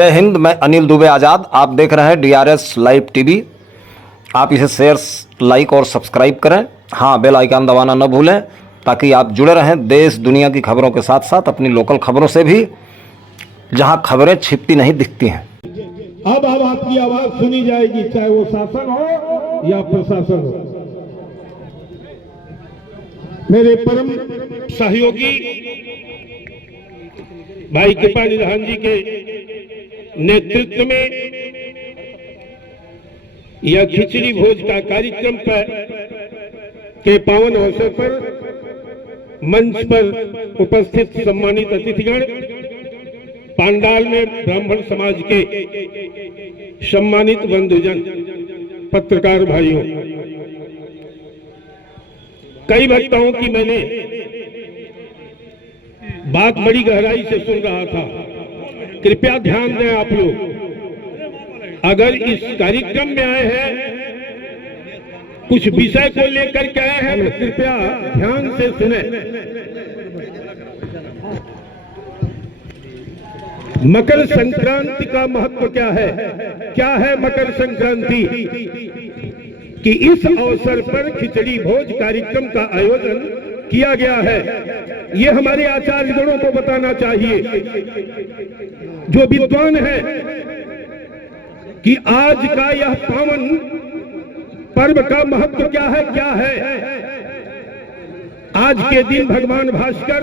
जय हिंद। मैं अनिल दुबे आज़ाद। आप देख रहे हैं DRS लाइव टीवी। आप इसे शेयर, लाइक और सब्सक्राइब करें। हाँ, बेल आइकन दबाना न भूलें ताकि आप जुड़े रहें देश दुनिया की खबरों के साथ साथ अपनी लोकल खबरों से भी, जहां खबरें छिपती नहीं दिखती हैं। अब आपकी आवाज सुनी जाएगी, चाहे वो शासन हो या प्रशासन हो। मेरे परम सहयोगी भाई कृपा निधान जी के नेतृत्व में यह खिचड़ी भोज का कार्यक्रम के पावन अवसर पर मंच पर उपस्थित सम्मानित अतिथिगण, पांडाल में ब्राह्मण समाज के सम्मानित बंधुजन, पत्रकार भाइयों, कई वक्ताओं की मैंने बात बड़ी गहराई से सुन रहा था। कृपया ध्यान दें आप लोग, अगर इस कार्यक्रम में आए हैं, कुछ विषय को लेकर के आए हैं, तो कृपया ध्यान से सुने। मकर संक्रांति का महत्व क्या है? क्या है मकर संक्रांति? कि इस अवसर पर खिचड़ी भोज कार्यक्रम का आयोजन किया गया है। ये हमारे आचार्यगणों को बताना चाहिए, जो विद्वान है, कि आज का यह पावन पर्व का महत्व क्या है। क्या है? आज के दिन भगवान भास्कर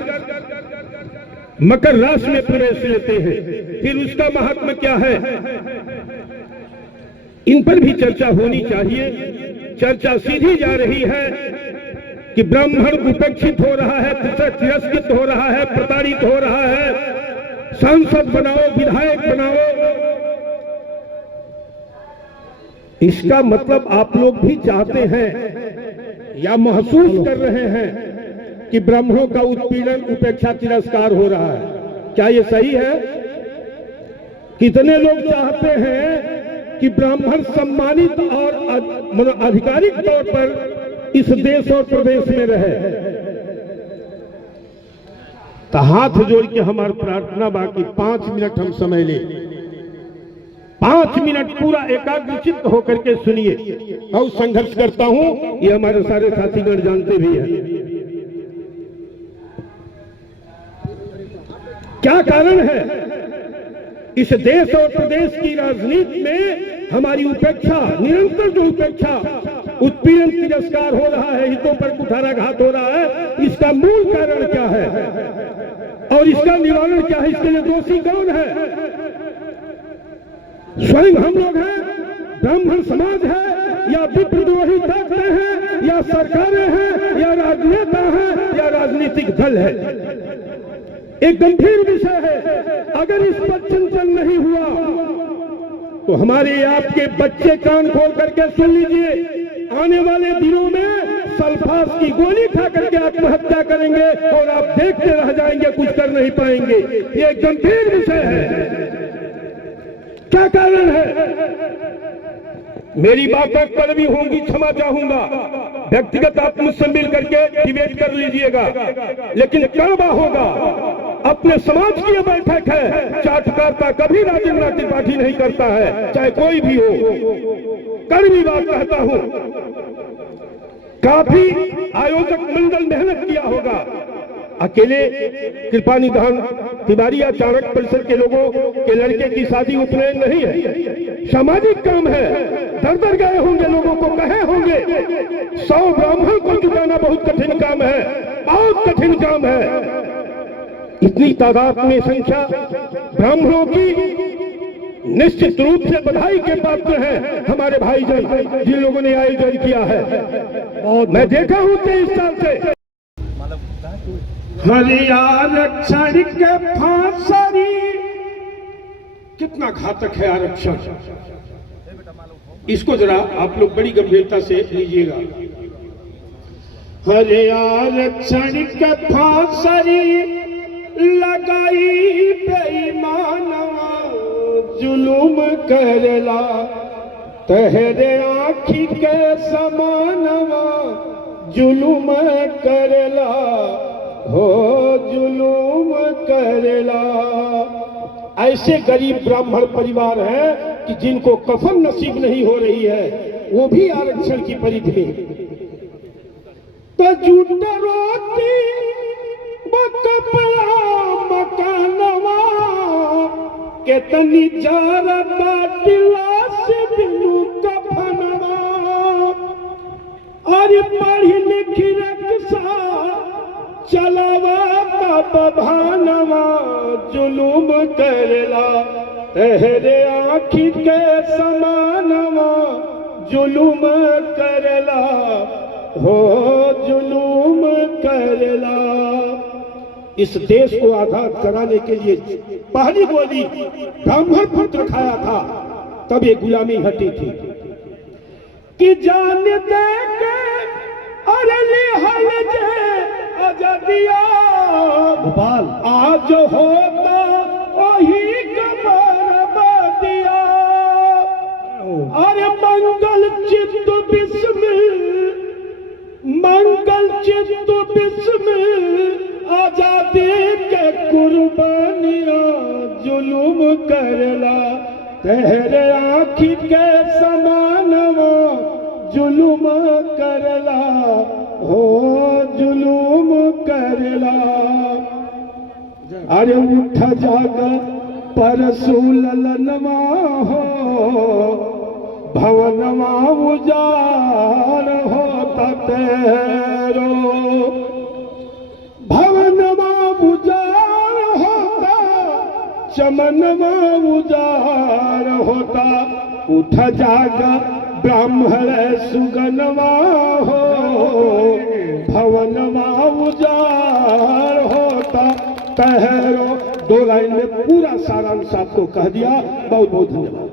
मकर राशि में प्रवेश लेते हैं, फिर उसका महात्म्य क्या है, इन पर भी चर्चा होनी चाहिए। चर्चा सीधी जा रही है कि ब्राह्मण उपेक्षित हो रहा है, तिरस्कृत हो रहा है, प्रताड़ित हो रहा है। सांसद बनाओ, विधायक बनाओ। इसका मतलब आप लोग भी चाहते हैं या महसूस कर रहे हैं कि ब्राह्मणों का उत्पीड़न, उपेक्षा, तिरस्कार हो रहा है। क्या ये सही है? कितने लोग चाहते हैं कि ब्राह्मण सम्मानित और आधिकारिक तौर पर इस देश और प्रदेश में रहे? तो हाथ जोड़ के हमारी प्रार्थना, बाकी 5 मिनट हम समय ले, 5 मिनट पूरा एकाग्रचित्त होकर के सुनिए। और संघर्ष करता हूं, ये हमारे सारे साथीगण जानते भी हैं। क्या कारण है? इस देश और प्रदेश की राजनीति में हमारी उपेक्षा, निरंतर जो उपेक्षा, उत्पीड़न, तिरस्कार हो रहा है, हितों पर कुठाराघात हो रहा है, इसका मूल कारण क्या है और इसका निवारण क्या है? इसके लिए दोषी कौन है? स्वयं हम लोग हैं, ब्राह्मण समाज है, या विप्रद्रोही ताकतें हैं, या सरकारें हैं, या राजनेता हैं, या राजनीतिक दल है? एक गंभीर विषय है। अगर इस पर चिंतन नहीं हुआ तो हमारे आपके बच्चे कान खोल करके सुन लीजिए, आने वाले दिनों में सल्फास की गोली खा करके आत्महत्या करेंगे और आप देखते रह जाएंगे, कुछ कर नहीं पाएंगे। ये एक गंभीर विषय है। क्या कारण है? मेरी बातों पर भी होंगी, क्षमा चाहूंगा। व्यक्तिगत आप मुझसे मिल करके डिबेट कर लीजिएगा, लेकिन करवा होगा। अपने समाज की यह बैठक है। चाटुकारिता कभी राजेंद्र त्रिपाठी नहीं करता है, चाहे कोई भी हो। कड़वी बात कहता हूं, काफी आयोजक मंडल मेहनत किया होगा। अकेले कृपा निधान तिवारी या चाणक्य परिषद के लोगों के लड़के की शादी उपनयन नहीं है, सामाजिक काम है। दर दर गए होंगे, लोगों को कहे होंगे। 100 ब्राह्मण को जुटाना बहुत कठिन काम है, बहुत कठिन काम है। इतनी तादाद में संख्या ब्राह्मणों की निश्चित रूप से बधाई के पात्र हैं हमारे भाईजान, जिन लोगों ने आयोजन किया है। और मैं देखा हूं 23 साल से। आरक्षण के फांसरी, कितना घातक है आरक्षण, इसको जरा आप लोग बड़ी गंभीरता से लीजिएगा। आरक्षण के फांसरी लगाई बेईमानवा, जुलुम करला तहरे आँखी के समानवा, जुलुम करला हो जुलुम करला। ऐसे गरीब ब्राह्मण परिवार हैं कि जिनको कफन नसीब नहीं हो रही है, वो भी आरक्षण की परिधि में। तो जूट रोटी कपड़ा मकानवा केतनी जार बाटिला से बिनु कफनवा, और पढ़ी लिखी रक्षा चलावा का भानवा जुलूम करला तेरे आँखी के समानवा जुलूम करला हो जुलूम करला। इस देश को आजाद कराने के लिए पहली गोली ब्राह्मण पुत्र खाया था, तब ये गुलामी हटी थी कि जान दे के अरली हल जे आजादिया गोपाल आज होता वही बर्बादिया। अरे मंगल चित्त बिस्मिल मंगल चित्त बिस्मिल आजादी के कुर्बानियां जुलूम करला तेरे आँखी के समानवा जुलूम करला हो जुलूम करला। अरे उठ जाग परसूलनवा हो भवनवा उजाड़ होता तेरो भवनवा उजाड़ होता चमनवा उजाड़ होता। उठ जाग ब्राह्मण सुगनवा हो भवनवा उजाड़ होता तहरो। 2 लाइन में पूरा सारांश आपको कह दिया। बहुत बहुत धन्यवाद।